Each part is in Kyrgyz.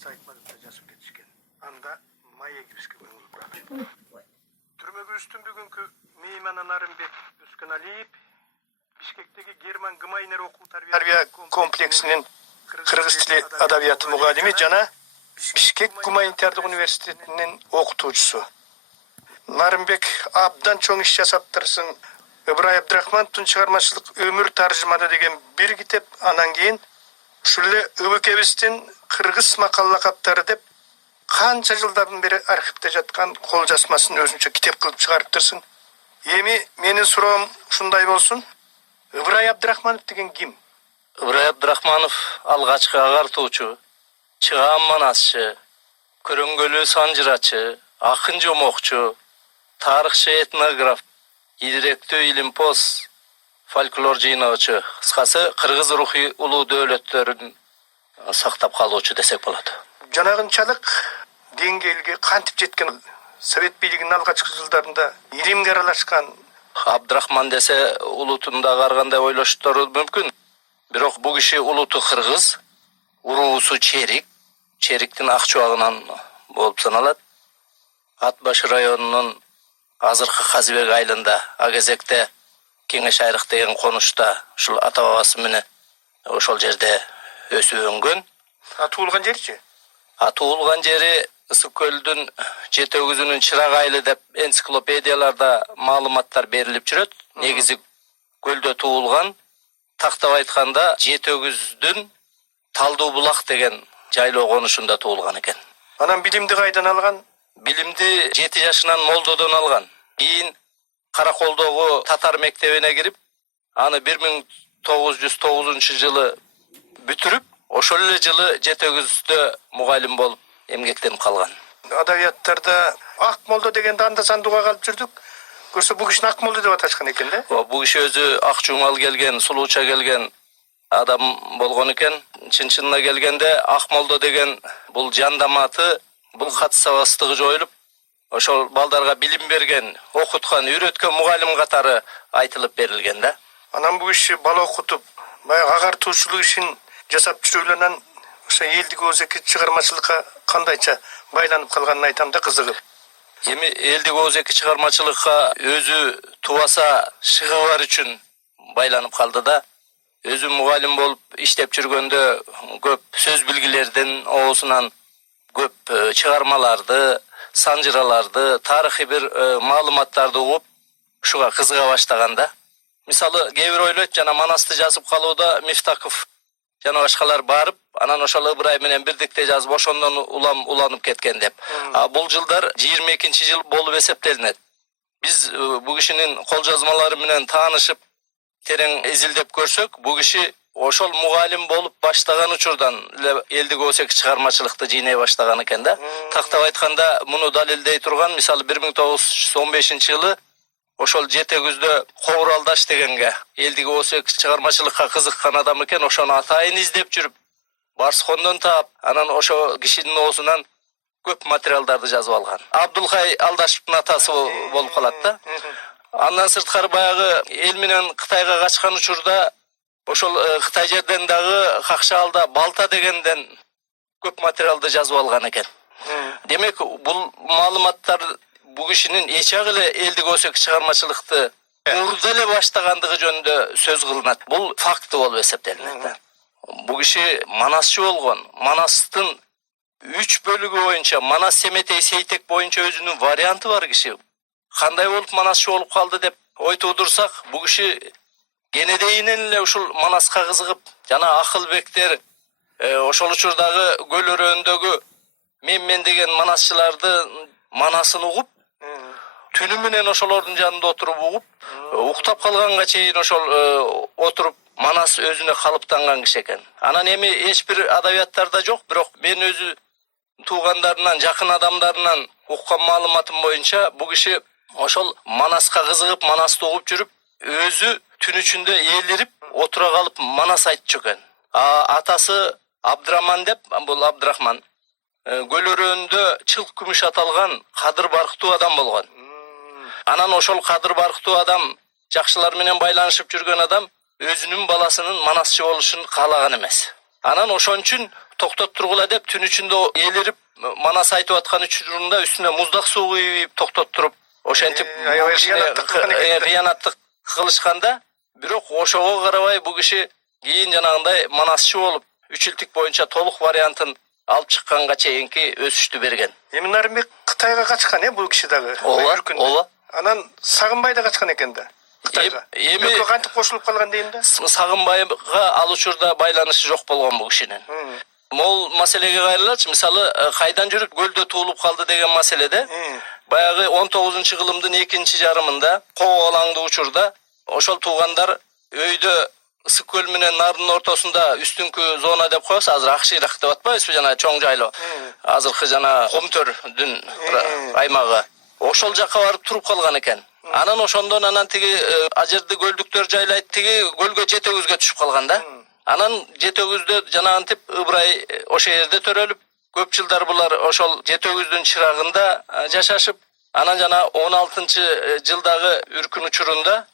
кыргыз айтматовда жасап кетишкен. Анда майя кибиске көңүл бурат. Түрмөгүбүздүн бүгүнкү мейманы Нарымбек Өскөналиев Бишкектеги Герман Гмайнер окуу тарбия комплексинин кыргыз тили адабияты мугалими жана Бишкек гуманитардык университетинин окутуучусу. Нарымбек абдан чоң иш жасаптырсың. Ыбырай Абдрахмановдун чыгармачылык өмүр таржымада деген бир китеп, анан кийин ушул эле ыбыкебиздин кыргыз макал лакаптары деп канча жылдан бери архивде жаткан кол жазмасын өзүнчө китеп кылып чыгарыптырсың. Эми менин суроом ушундай болсун. Ыбырай Абдрахманов деген ким? Ыбырай Абдрахманов алгачкы агартуучу, чыгаан манасчы, көрөңгөлүү санжырачы, акын жомокчу, тарыхчы этнограф, идиректүү илимпоз, фольклор жыйноочу, кыскасы кыргыз рухий улуу дөөлөттөрүн сактап калуучу десек болот. Жанагынчалык деңгээлге кантип жеткен? Совет бийлигинин алгачкы жылдарында иримге аралашкан. Абдрахман десе улутунда каргандай ойлоштору мүмкүн. Бирок бул киши улуту кыргыз, уруусу черик, чериктин ак чубагынан болуп саналат. Ат башы районунун азыркы Казыбек айылында, Агезекте Кеңеш Айрык деген конушта ушул ата бабасы менен ошол жерде өсүп өнгөн. Туулган жеричи? Туулган жери Ысык көлдүн жетөгүзүнүн чырак айылы деп энциклопедияларда маалыматтар берилип жүрөт. Негизи көлдө туулган. Тактап айтканда жетөгүздүн Талдуу булак деген жайлоо конушунда туулган экен. Анан билимди кайдан алган? Билимди 7 жашынан молдодон алган. Кийин Караколдогу татар мектебине кирип, аны 1909-жылы бүтүрүп, ошол эле жылы жетөгүздө мугалим болуп эмгектенип калган. Адабияттарда ак молдо дегенде анда сандууга калып жүрдүк. Көрсө бул кишини ак молдо деп аташкан экен да? Бул киши өзү ак жумал келген, сулууча келген адам болгон экен. Чын-чынына келгенде ак молдо деген бул жандаматы, бул кат сабастыгы жоюлуп, ошол балдарга билим берген, окуткан, үйрөткөн мугалим катары айтылып берилген да. Анан бул киши бала окутуп, баягы агартуучулук ишин жасап жүрүлөнөн ошо элдик өзеки чыгармачылыкка кандайча байланып калганын айтам да, кызыгып. Эми элдик өзеки чыгармачылыкка өзү тубаса шыгы бар үчүн байланып калды да. Өзү мугалим болуп иштеп жүргөндө көп сөз билгилердин оозунан көп чыгармаларды, санжыраларды, тарыхый бир маалыматтарды угуп, ушуга кызыга баштаганда. Мисалы, кээ бир ойлойт, жана Манасты жазып калууда Мифтаков жана башкалар барып, анан ошол Ыбырай менен бирдикте жазып ошондон уланып кеткен деп. Бул жылдар 22-жыл болуп эсептелинет. Биз бул кишинин кол жазмалары менен таанышып, терең изилдеп көрсөк, бул киши ошол мугалим болуп баштаган учурдан эле элдик өзеки чыгармачылыкты жыйнай баштаган экен да. Тактап айтканда, муну далилдей турган, мисалы 1915-жылы ошол жетөгүздө Кобуралдаш дегенге элдик өзеки чыгармачылыкка кызыккан адам экен, ошону атайын издеп жүрүп, Барскондон таап, анан ошо кишинин оозунан көп материалдарды жазып алган. Абдулкай Алдашевдин атасы болуп калат да. Андан сырткары баягы эл менен Кытайга качкан учурда ошол Кытай жерден дагы Какшаалда Балта дегенден көп материалды жазып алган экен. Демек, бул маалыматтар бул кишинин эчак эле элдик өзеки чыгармачылыкты мурда эле баштагандыгы жөнүндө сөз кылынат. Бул факты болуп эсептелинет. Бул киши манасчы болгон. Манастын 3 бөлүгү боюнча, Манас Семетей Сейтек боюнча өзүнүн варианты бар киши. Кандай болуп манасчы болуп калды деп ой туудурсак, бул киши кенедейинен эле ушул Манаска кызыгып, жана Акылбектер ошол учурдагы көл өрөөндөгү мен деген манасчыларды манасын угуп, түнү менен ошолордун жанында отуруп угуп, уктап калганга чейин ошол отуруп Манас өзүнө калыптанган киши экен. Анан эми эч бир адабияттарда жок, бирок мен өзү туугандарынан, жакын адамдарынан уккан маалыматым боюнча, бул киши ошол Манаска кызыгып, Манасты угуп жүрүп, өзү түн ичинде элирип, отура калып Манас айтчу экен. Атасы Абдраман деп, бул Абдрахман, көл өрөөндө чылк күмүш аталган кадыр барктуу адам болгон. Анан ошол кадыр барктуу адам, жакшылар менен байланышып жүргөн адам өзүнүн баласынын манасчы болушун каалаган эмес. Анан ошон үчүн токтот тургула деп түн ичинде элирип манас айтып аткан учурунда үстүнө муздак суу куюп токтот туруп ошентип аябай кыянаттык кылышканда, бирок ошого карабай бул киши кийин жанагындай манасчы болуп 3 жылдык боюнча толук вариантын алып чыкканга чейинки өсүштү берген. Эми Нарымбек Кытайга качкан, бул киши дагы. Ооба. Анан Сагынбай да качкан экен да. Кытайга. Эми кантип кошулуп калган дейм да. Сагынбайга ал учурда байланышы жок болгон бул кишинин. Мол маселеге кайрылачы, мисалы, кайдан жүрүп көлдө туулуп калды деген маселеде. Баягы 19-кылымдын 2-жарымында Коголаңдуу учурда ошол туугандар өйдө ысык көл менен нардын ортосунда үстүнкү зона деп коебуз, азыр Акшыйрак деп атпайбызбы, жана чоң жайлоо. Азыркы жана Комтөрдүн аймагы. Ошол жакка барып туруп калган экен. Анан ошондон анан тиги ажерди көлдүктөр жайлайт, тиги көлгө жетөгүзгө түшүп калган да. Анан жетөгүздө жанагынтип ыбырай ошол жерде төрөлүп, көп жылдар булар ошол жетөгүздүн чырагында жашашып, анан жана 16-жылдагы үркүн учурунда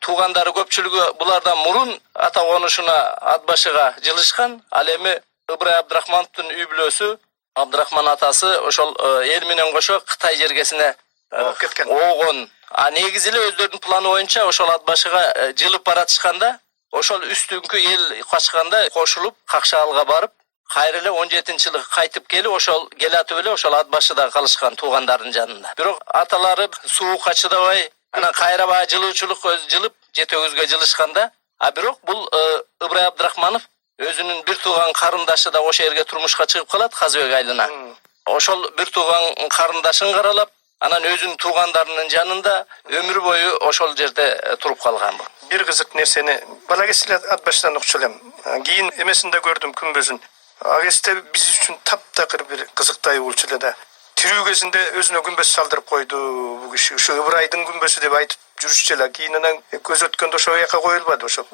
туугандары көпчүлүгү булардан мурун ата конушуна ат башыга жылышкан. Ал эми Ыбырай Абдрахмановдун үй бүлөсү, Абдрахман атасы ошол эл менен кошо Кытай жергесине оогон. Негизи эле өздөрүнүн планы боюнча ошол ат башыга жылып баратышканда, ошол үстүнкү эл качканда кошулуп Какшаалга барып, кайра эле 17-жылы кайтып келип, ошол келатып эле ошол ат башыда калышкан туугандардын жанында. Бирок аталары суукка чыдабай, анан кайра баягы жылуучулук жылып жетөгүзгө жылышканда, бирок бул Ыбырай Абдрахманов өзүнүн бир тууган карындашы да ошол жерге турмушка чыгып калат, Казыбек айылына. Ошол бир тууган карындашын каралап, анан өзүнүн туугандарынын жанында өмүр бою ошол жерде туруп калган бул. Бир кызык нерсени бала кезинде ат башынан укчу элем. Кийин эмесинде көрдүм күмбөзүн. Ал кезде биз үчүн таптакыр бир кызыктай болчу эле да. Тирүү кезинде өзүнө күмбөз салдырып койду бул киши. Ушу Ыбырайдын күмбөзү деп айтып жүрүшчү эле. Кийин анан көз өткөндө ошол жака коюлбады ошо.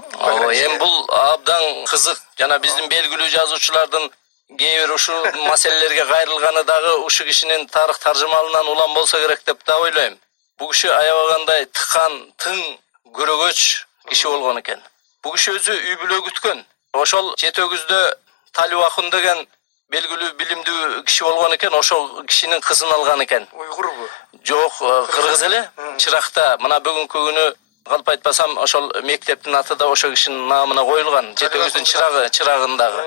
Эми бул абдан кызык. Жана биздин белгилүү жазуучулардын кээ бир ушул маселелерге кайрылганы дагы ушу кишинин тарых таржымалынан улам болсо керек деп да ойлойм. Бул киши аябагандай тыкан, тың, көрөгөч киши болгон экен. Бул киши өзү үй бүлө күткөн. Ошол жетөгүздө Талиб Ахун деген белгилүү билимдүү киши болгон экен, ошол кишинин кызын алган экен. Уйгурбу? Жок, кыргыз эле. Чыракта мына бүгүнкү күнү калп айтпасам ошол мектептин аты да ошол кишинин наамына коюлган. Жетөгүздүн чырагындагы.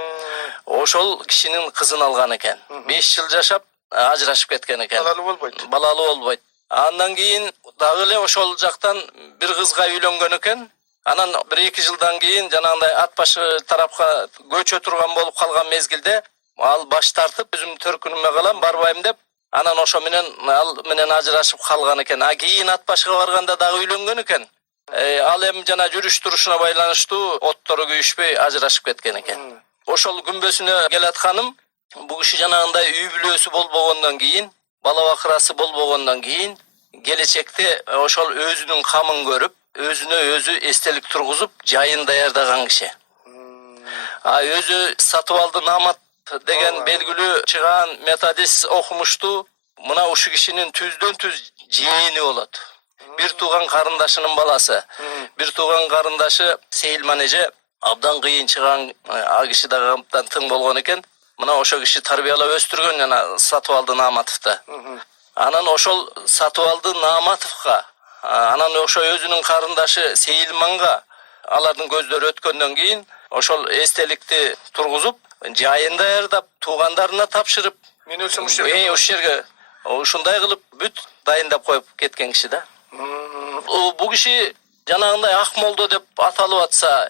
Ошол кишинин кызын алган экен. 5 жыл жашап, ажырашып кеткен экен. Балалуу болбойт. Андан кийин дагы эле ошол жактан бир кызга үйлөнгөн экен. Анан 1-2 жылдан кийин жанагындай ат башы тарапка көчө турган болуп калган мезгилде ал баш тартып, өзүм төркүнүмө калам, барбайм деп, анан ошо менен ал менен ажырашып калган экен. Кийин ат башыга барганда дагы үйлөнгөн экен. Ал эми жана жүрүш турушуна байланыштуу оттору күйүшпөй ажырашып кеткен экен. Ошол күмбөсүнө келатканым, бул киши жанагындай үй бүлөсү болбогондон кийин, бала бакырасы болбогондон кийин, келечекте ошол өзүнүн камын көрүп, өзүнө өзү эстелик тургузуп, жайын даярдаган киши. Өзү Сатыбалды Намат деген белгилүү чыгаан методист окумуштуу, мына ушу кишинин түздөн түз жээни болот. Бир тууган карындашынын баласы. Бир тууган карындашы Сейилман эже абдан кыйын чыгаан киши дагы абдан тың болгон экен. Мына ошол киши тарбиялап өстүргөн жана Сатыбалды Наматовду. Анан ошол Сатыбалды Наматовго, анан ошо өзүнүн карындашы Сейилманга алардын көздөрү өткөндөн кийин ошол эстеликти тургузуп, жайын даярдап, туугандарына тапшырып, мен өлсөм ушул жерге ушундай кылып бүт дайындап коюп кеткен киши да. Бул киши жанагындай ак молдо деп аталып атса,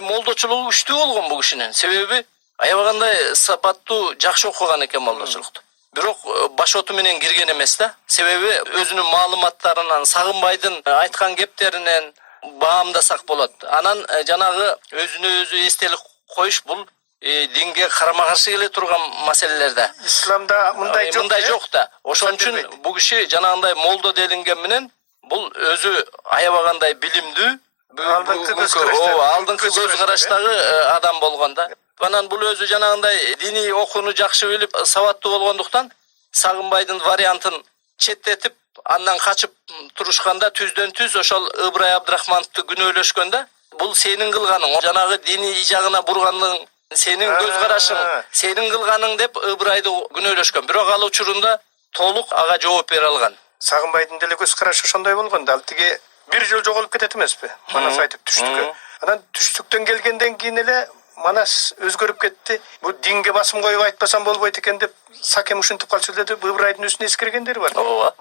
молдочулугу күчтүү болгон бул кишинин. Себеби аябагандай сапаттуу, жакшы окуган экен молдочулукту. Бирок башоту менен кирген эмес да. Себеби өзүнүн маалыматтарынан, Сагынбайдын айткан кептеринен баамдасак болот. Анан жанагы өзүнө өзү эстелик коюш бул динге карама-каршы келе турган маселелерде. Исламда мындай жок да. Ошон үчүн бул киши жанагындай молдо делинген менен бул өзү аябагандай билимдүү, алдыңкы көз караштагы адам болгон да. Анан бул өзү жанагындай диний окууну жакшы билип, сабаттуу болгондуктан Сагынбайдын вариантын четтетип, андан качып турушканда түздөн түз ошол Ыбырай Абдрахмановду күнөөлөшкөндө, бул сенин кылганың, жанагы диний жагына бургандын Senin göz karашın, senin kılganın dep Ыбырайды күнөөлөшкөн. Бирок ал учурунда толук ага жооп бере алган. Сагынбайдын деле көз карашы ошондой болгон да. Ал тиги бир жыл жоголуп кетет эмеспи? Манас айтып түштүккө. Анан түштүктөн келгенден кийин эле Манас өзгөрүп кетти. Бу динге басым коюп айтпасам болбойт экен деп Сакем ушинтип калчу деп Ыбырайдын үстүнө эскергендери бар.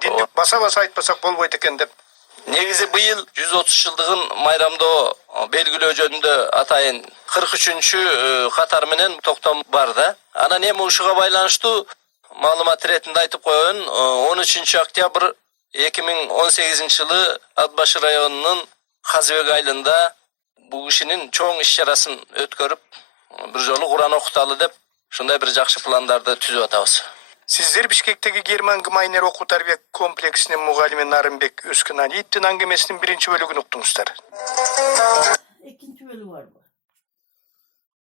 Динди баса айтпасак болбойт экен деп. Негизи быйыл 130 жылдыгын майрамдоо белгилөө жөнүндө атайын 43-катар менен токтом бар да. Анан эми ушуга байланыштуу маалымат иретинде айтып коеюн. 13 октябрь 2018 жылы Ат башы районунун Казыбек айылында бул кишинин чоң иш-чарасын өткөрүп, бир жолу Куран окуталы деп ушундай бир жакшы пландарды түзүп атабыз. Сиздер Бишкектеги Герман Гмайнер окуу тарбия комплексинин мугалими Нарымбек Өскүналиевдин аңгемесинин биринчи бөлүгүн уктуңуздар. İkinci bölüm var mı?